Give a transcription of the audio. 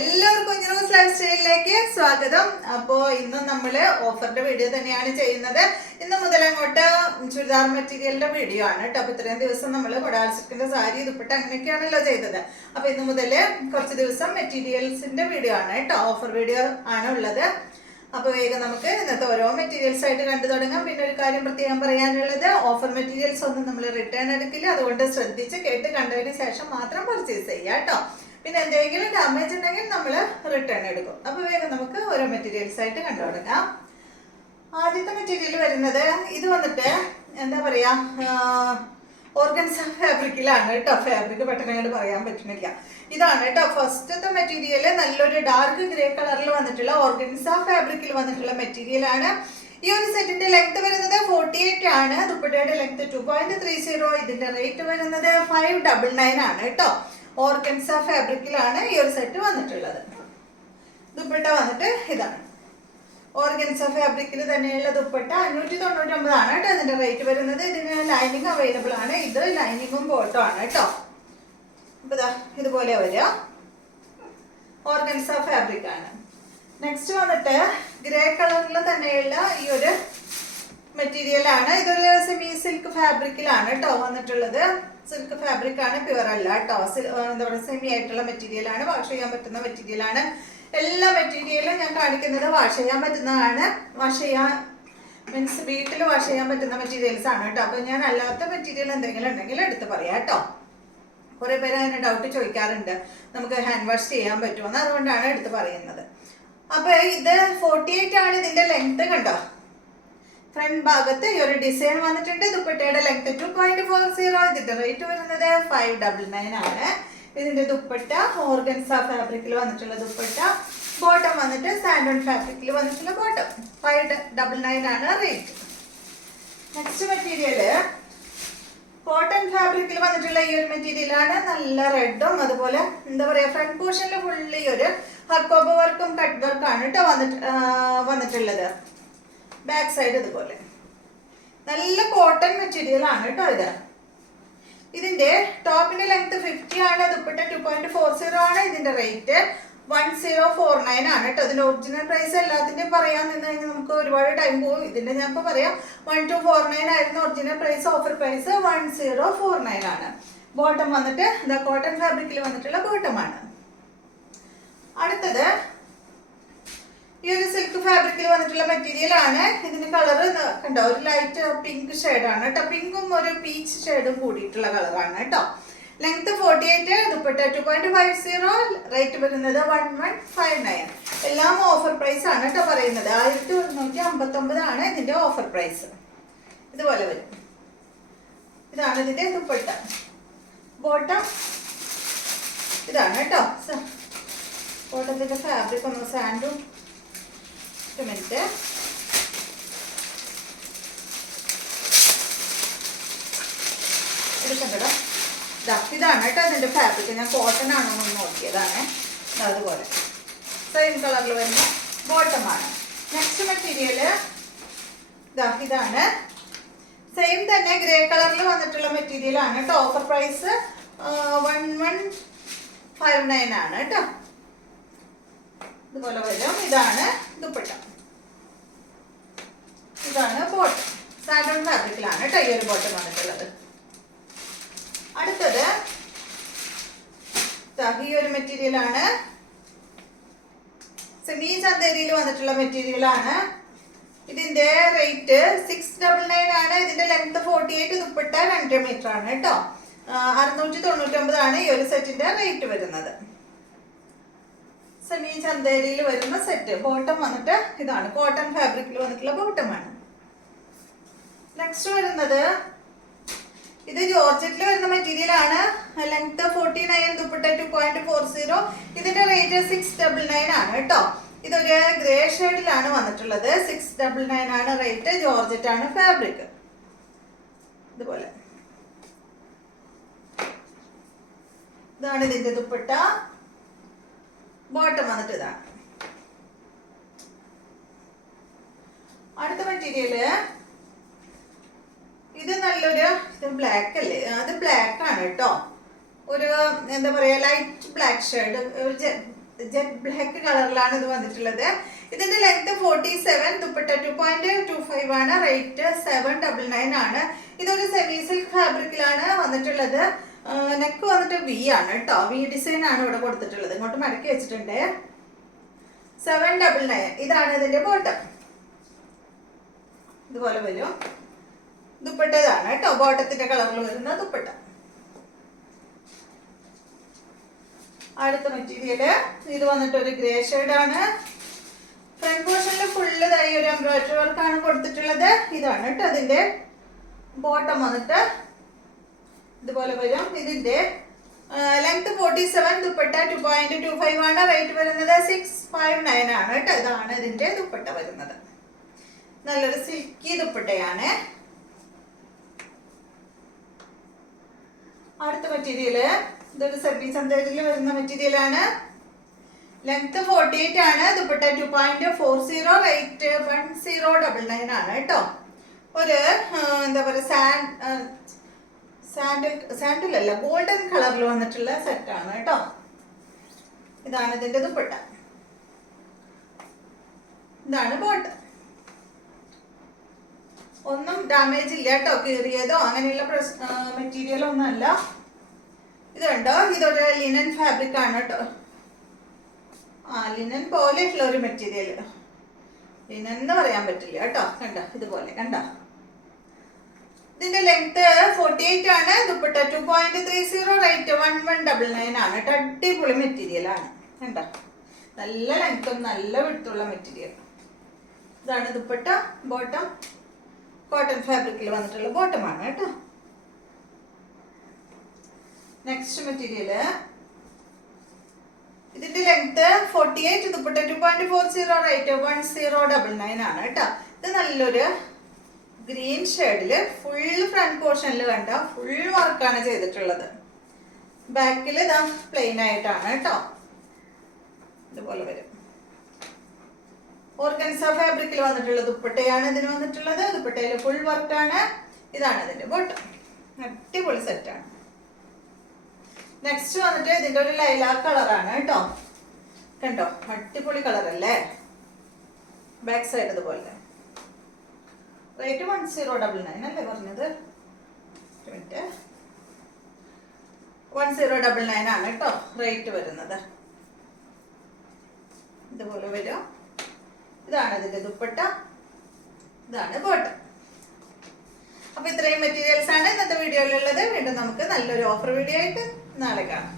എല്ലാവർക്കും കുഞ്ഞുറൂസ് ലൈഫ് സ്റ്റൈലിലേക്ക് സ്വാഗതം. അപ്പോൾ ഇന്ന് നമ്മൾ ഓഫറിന്റെ വീഡിയോ തന്നെയാണ് ചെയ്യുന്നത്. ഇന്ന് മുതൽ അങ്ങോട്ട് ചുരിദാർ മെറ്റീരിയലിന്റെ വീഡിയോ ആണ് കേട്ടോ. അപ്പോൾ ഇത്രയും ദിവസം നമ്മൾ മൊഡാൾ സിൽക്കിന്റെ സാരി ദുപ്പട്ട അങ്ങനെയൊക്കെയാണല്ലോ ചെയ്തത്. അപ്പോൾ ഇന്ന് മുതൽ കുറച്ച് ദിവസം മെറ്റീരിയൽസിന്റെ വീഡിയോ ആണ് കേട്ടോ. ഓഫർ വീഡിയോ ആണ് ഉള്ളത്. അപ്പോൾ വേഗം നമുക്ക് ഇന്നത്തെ ഓരോ മെറ്റീരിയൽസ് ആയിട്ട് കണ്ടു തുടങ്ങാം. പിന്നെ ഒരു കാര്യം പ്രത്യേകം പറയാനുള്ളത്, ഓഫർ മെറ്റീരിയൽസ് ഒന്നും നമ്മൾ റിട്ടേൺ എടുക്കില്ല. അതുകൊണ്ട് ശ്രദ്ധിച്ച് കേട്ട് കണ്ടതിന് ശേഷം മാത്രം പർച്ചേസ് ചെയ്യുക കേട്ടോ. പിന്നെ എന്തെങ്കിലും ഡാമേജ് ഉണ്ടെങ്കിൽ നമ്മൾ റിട്ടേൺ എടുക്കും. അപ്പോൾ വേഗം നമുക്ക് ഓരോ മെറ്റീരിയൽസ് ആയിട്ട് കണ്ടു തുടങ്ങാം. ആദ്യത്തെ മെറ്റീരിയൽ വരുന്നത് ഇത് വന്നിട്ട് എന്താ പറയാ, ഓർഗൻസ ഫാബ്രിക്കിലാണ് കേട്ടോ. ഫാബ്രിക് പെട്ടെന്ന് അങ്ങോട്ട് പറയാൻ പറ്റുന്നില്ല. ഇതാണ് കേട്ടോ ഫസ്റ്റത്തെ മെറ്റീരിയൽ. നല്ലൊരു ഡാർക്ക് ഗ്രേ കളറിൽ വന്നിട്ടുള്ള ഓർഗൻസ ഫാബ്രിക്കിൽ വന്നിട്ടുള്ള മെറ്റീരിയൽ ആണ്. ഈ ഒരു സെറ്റിന്റെ ലെങ്ത് വരുന്നത് 48 ആണ്. ദുപ്പട്ടയുടെ ലെങ്ത് 2.30. ഇതിന്റെ റേറ്റ് വരുന്നത് 599 ആണ് കേട്ടോ. ഓർഗൻസ ഫാബ്രിക്കിലാണ് ഈ ഒരു സെറ്റ് വന്നിട്ടുള്ളത്. ദുപ്പട്ട വന്നിട്ട് ഇതാണ്. ഓർഗൻസ ഫാബ്രിക്കിൽ തന്നെയുള്ള ദുപ്പട്ട 599 ആണ് കേട്ടോ ഇതിന്റെ റേറ്റ് വരുന്നത്. ഇതിന് ലൈനിങ് അവൈലബിൾ ആണ്. ഇത് ലൈനിങ്ങും ബോട്ടും ആണ് കേട്ടോ. അപ്പൊ ഇതുപോലെ വരിക. ഓർഗൻസ ഫാബ്രിക് ആണ്. നെക്സ്റ്റ് വന്നിട്ട് ഗ്രേ കളറിൽ തന്നെയുള്ള ഈ ഒരു മെറ്റീരിയൽ ആണ്. ഇതൊരു സെമി സിൽക്ക് ഫാബ്രിക്കിലാണ് കേട്ടോ വന്നിട്ടുള്ളത്. സിൽക്ക് ഫാബ്രിക് ആണ്, പ്യുവർ അല്ല കേട്ടോ. എന്താ പറയുക, സെമി ആയിട്ടുള്ള മെറ്റീരിയൽ ആണ്. വാഷ് ചെയ്യാൻ പറ്റുന്ന മെറ്റീരിയൽ ആണ്. എല്ലാ മെറ്റീരിയലും ഞാൻ കാണിക്കുന്നത് വാഷ് ചെയ്യാൻ പറ്റുന്നതാണ്. വാഷ് ചെയ്യാൻ മീൻസ് വീട്ടിൽ വാഷ് ചെയ്യാൻ പറ്റുന്ന മെറ്റീരിയൽസ് ആണ് കേട്ടോ. അപ്പൊ ഞാൻ അല്ലാത്ത മെറ്റീരിയൽ എന്തെങ്കിലും ഉണ്ടെങ്കിൽ എടുത്ത് പറയാം കേട്ടോ. കുറെ പേര് അതിന് ഡൗട്ട് ചോദിക്കാറുണ്ട്, നമുക്ക് ഹാൻഡ് വാഷ് ചെയ്യാൻ പറ്റുമെന്ന്. അതുകൊണ്ടാണ് എടുത്ത് പറയുന്നത്. അപ്പൊ ഇത് 48 ആണ് ഇതിന്റെ ലെങ്ത് കണ്ടോ. ഫ്രണ്ട് ഭാഗത്ത് ഈ ഒരു ഡിസൈൻ വന്നിട്ടുണ്ട്. ദുപ്പട്ടയുടെ ലെങ്ത് 2.40. ഇതിന്റെ റേറ്റ് വരുന്നത് 599 ആണ്. ഇതിന്റെ ദുപ്പട്ട ഓർഗൻസ ഫാബ്രിക്കിൽ വന്നിട്ടുള്ള ദുപ്പട്ട. ബോട്ടം വന്നിട്ട് സാൻഡോൺ ഫാബ്രിക്കിൽ വന്നിട്ടുള്ള ബോട്ടം. 599 ആണ് റേറ്റ്. നെക്സ്റ്റ് മെറ്റീരിയല് കോട്ടൺ ഫാബ്രിക്കിൽ വന്നിട്ടുള്ള ഈ ഒരു മെറ്റീരിയൽ ആണ്. നല്ല റെഡും അതുപോലെ എന്താ പറയാ, ഫ്രണ്ട് പോർഷനിൽ ഫുള്ളി ഒരു ഹക്കോബ വർക്കും കട്ട് വർക്കാണ് കേട്ടോ വന്നിട്ടുള്ളത്. ബാക്ക് സൈഡ് ഇതുപോലെ നല്ല കോട്ടൺ മെറ്റീരിയൽ ആണ് കേട്ടോ ഇത്. ഇതിന്റെ ടോപ്പിന്റെ ലെങ്ത് 50 ആണ്. ദുപ്പട്ട 2.40 ആണ്. ഇതിന്റെ റേറ്റ് 1049 ആണ് കേട്ടോ. ഇതിന്റെ ഒറിജിനൽ പ്രൈസ് എല്ലാത്തിന്റെയും പറയാൻ നിന്ന് കഴിഞ്ഞാൽ നമുക്ക് ഒരുപാട് ടൈം പോകും. ഇതിന്റെ ഞാൻ ഇപ്പൊ പറയാം. 1249 ആയിരുന്നു ഒറിജിനൽ പ്രൈസ്. ഓഫർ പ്രൈസ് 1049 ആണ്. ബോട്ടം വന്നിട്ട് കോട്ടൺ ഫാബ്രിക്കിൽ വന്നിട്ടുള്ള ബോട്ടമാണ്. അടുത്തത് ഈ ഒരു സിൽക്ക് ഫാബ്രിക്കിൽ വന്നിട്ടുള്ള മെറ്റീരിയൽ ആണ്. ഇതിന്റെ കളർ കണ്ടോ, ഒരു ലൈറ്റ് പിങ്ക് ഷെയ്ഡാണ് കേട്ടോ. പിങ്കും ഒരു പീച്ച് ഷെയ്ഡും കൂടിയിട്ടുള്ള കളറാണ് കേട്ടോ. ലെങ്ത് 48, ദുപ്പട്ട 2.50. റേറ്റ് വരുന്നത് 1159. എല്ലാം ഓഫർ പ്രൈസ് ആണ് കേട്ടോ പറയുന്നത്. 1159 ആണ് ഇതിന്റെ ഓഫർ പ്രൈസ്. ഇതുപോലെ വരും. ഇതാണ് ഇതിന്റെ ദുപ്പട്ട. ബോട്ടം ഇതാണ് കേട്ടോ. ബോട്ടത്തിന്റെ ഫാബ്രിക് ഒന്ന് സാൻഡും മിനിറ്റ് എടുക്കണ്ടോ. ഇതാണ് കേട്ടോ ഇതിന്റെ ഫാബ്രിക്. ഞാൻ കോട്ടൺ ആണോ എന്ന് നോക്കിയതാണ്. അതുപോലെ സെയിം കളറിൽ വരുന്ന ബോട്ടമാണ്. നെക്സ്റ്റ് മെറ്റീരിയല് ഇതാണ്. സെയിം തന്നെ ഗ്രേ കളറിൽ വന്നിട്ടുള്ള മെറ്റീരിയൽ ആണ് കേട്ടോ. ഓഫർ പ്രൈസ് 1159 ആണ് കേട്ടോ. ഇതുപോലെ വരും. ഇതാണ് ദുപ്പട്ട. ഇതാണ് ബോട്ടം. സാൻഡോൺ ഫാബ്രിക്കിലാണ് കേട്ടോ ഈ ഒരു ബോട്ടം വന്നിട്ടുള്ളത്. അടുത്തത് ഈ ഒരു മെറ്റീരിയൽ ആണ്. സെമി ചന്തേരിയിൽ വന്നിട്ടുള്ള മെറ്റീരിയൽ ആണ്. ഇതിന്റെ റേറ്റ് 699 ആണ്. ഇതിന്റെ ലെങ്ത് 48, ദുപ്പട്ട 2 മീറ്റർ ആണ് കേട്ടോ. 699 ആണ് ഈ ഒരു സെറ്റിന്റെ റേറ്റ് വരുന്നത്. സെമി ചന്തേരിയിൽ വരുന്ന സെറ്റ്. ബോട്ടം വന്നിട്ട് ഇതാണ്. കോട്ടൺ ഫാബ്രിക്കിൽ വന്നിട്ടുള്ള ബോട്ടമാണ്. നെക്സ്റ്റ് വരുന്നത് ഇത് ജോർജറ്റിൽ വരുന്ന മെറ്റീരിയൽ ആണ്. ലെങ്ത് 49, ദുപ്പട്ട 2.40. ഇതിന്റെ റേറ്റ് 699 ആണ് കേട്ടോ. ഇതൊരു ഗ്രേ ഷെയ്ഡിലാണ് വന്നിട്ടുള്ളത്. 699 ആണ് റേറ്റ്. ജോർജറ്റ് ആണ് ഫാബ്രിക്. ഇതുപോലെ ഇതാണ് ഇതിന്റെ ദുപ്പട്ട. ബോട്ടം വന്നിട്ട് ഇതാണ്. അടുത്ത മെറ്റീരിയല് ഇത് നല്ലൊരു ബ്ലാക്ക് അല്ലേ, അത് ബ്ലാക്ക് ആണ് കേട്ടോ. ഒരു എന്താ പറയാ, light black shade, jet black കളറിലാണ് ഇത് വന്നിട്ടുള്ളത്. ഇതിന്റെ ലെങ്ത് 47, ദുപ്പട്ട 2.25 ആണ്. റേറ്റ് 799 ആണ്. ഇതൊരു സെമി സിൽക്ക് ഫാബ്രിക്കിലാണ് വന്നിട്ടുള്ളത്. നെക്ക് വന്നിട്ട് വി ആണ് കേട്ടോ. വി ഡിസൈൻ ആണ് ഇവിടെ കൊടുത്തിട്ടുള്ളത്. ഇങ്ങോട്ട് മടക്കി വെച്ചിട്ടുണ്ട്. 799. ഇതാണ് ഇതിന്റെ ബോട്ടം. ഇതുപോലെ വരും. ദുപ്പട്ട ഇതാണ് കേട്ടോ. ബോട്ടത്തിന്റെ കളറിൽ വരുന്ന ദുപ്പട്ട. അടുത്ത മെറ്റീരിയല് ഇത് വന്നിട്ട് ഒരു ഗ്രേ ഷെയ്ഡാണ്. ഫ്രണ്ട് പോർഷനിൽ ഫുള്ള് ഒരു എംബ്രോയിഡറി വർക്കാണ് കൊടുത്തിട്ടുള്ളത്. ഇതാണ് കേട്ടോ അതിന്റെ ബോട്ടം വന്നിട്ട് ഇതുപോലെ വരും. ഇതിന്റെ ലെങ്ത് 47, ദുപ്പട്ട 2.25 ആണ്. റേറ്റ് വരുന്നത് 659 ആണ് കേട്ടോ. ഇതാണ് ഇതിന്റെ ദുപ്പട്ട വരുന്നത്. നല്ലൊരു സിൽക്കി ദുപ്പട്ടയാണ്. അടുത്ത മെറ്റീരിയല് ഇതൊരു സെമി സന്തേരിൽ വരുന്ന മെറ്റീരിയൽ ആണ്. ലെങ്ത് 48 ആണ്. ദുപ്പട്ട 2.40. റേറ്റ് 1099 ആണ് കേട്ടോ. ഒരു എന്താ പറയുക സാൻഡിൽ അല്ല, ഗോൾഡൻ കളറിൽ വന്നിട്ടുള്ള സെറ്റാണ് കേട്ടോ. ഇതാണ് ഇതിന്റെ ദുപ്പട്ട. ഇതാണ് ബോട്ടം. ഒന്നും ഡാമേജ് ഇല്ല കേട്ടോ. കീറിയതോ അങ്ങനെയുള്ള മെറ്റീരിയലോ ഒന്നും അല്ല. ഇത് കണ്ടോ, ഇതൊരു ലിനൻ ഫാബ്രിക് ആണ് കേട്ടോ. ലിനൻ പോലെയുള്ള ഒരു മെറ്റീരിയൽ. ലിനൻ എന്ന് പറയാൻ പറ്റില്ല കേട്ടോ. കണ്ടോ, ഇതുപോലെ കണ്ടോ. ഇതിന്റെ ലെങ്ത് 48 ആണ്. ദുപ്പട്ട 2.30. റേറ്റ് 1199 ആണ് കേട്ടോ. അടിപൊളി മെറ്റീരിയൽ ആണ്. കണ്ടോ, നല്ല ലെങ്ത്തും നല്ല വിടുത്തുള്ള മെറ്റീരിയൽ. ഇതാണ് ദുപ്പട്ട. ബോട്ടം കോട്ടൺ ഫാബ്രിക്കിൽ വന്നിട്ടുള്ള ബോട്ടമാണ് കേട്ടോ. നെക്സ്റ്റ് മെറ്റീരിയല് ഇതിന്റെ ലെങ്ത് 48, ദുപ്പട്ട 2.40. റേറ്റ് 1099 ആണ് കേട്ടോ. ഇത് നല്ലൊരു ഗ്രീൻ ഷെയ്ഡില് ഫുൾ ഫ്രണ്ട് പോർഷനിൽ കണ്ട ഫുൾ വർക്കാണ് ചെയ്തിട്ടുള്ളത്. ബാക്കിൽ ഇതാ പ്ലെയിൻ ആയിട്ടാണ് കേട്ടോ. ഇതുപോലെ വരും. ഓർഗൻസ ഫാബ്രിക്കിൽ വന്നിട്ടുള്ള ദുപ്പട്ടയാണ് ഇതിന് വന്നിട്ടുള്ളത്. ദുപ്പട്ടയിൽ ഫുൾ വർക്കാണ്. ഇതാണ് ഇതിന്റെ ബോട്ടം. അടിപൊളി സെറ്റാണ്. നെക്സ്റ്റ് വന്നിട്ട് ഇതിന്റെ ഒരു ലൈലാക്ക് കളറാണ് കേട്ടോ. കണ്ടോ, അടിപൊളി കളർ അല്ലേ. ബാക്ക് സൈഡ് ഇതുപോലെ. റേറ്റ് 1099 അല്ലേ പറഞ്ഞത്. 1099 ആണ് കേട്ടോ റേറ്റ് വരുന്നത്. ഇതുപോലെ വരും. ഇതാണ് ഇതിന്റെ ദുപ്പട്ട. ഇതാണ് ബോട്ടം. അപ്പൊ ഇത്രയും മെറ്റീരിയൽസ് ആണ് ഇന്നത്തെ വീഡിയോയിലുള്ളത്. വീണ്ടും നമുക്ക് നല്ലൊരു ഓഫർ വീഡിയോ ആയിട്ട് നാളെ കാണാം.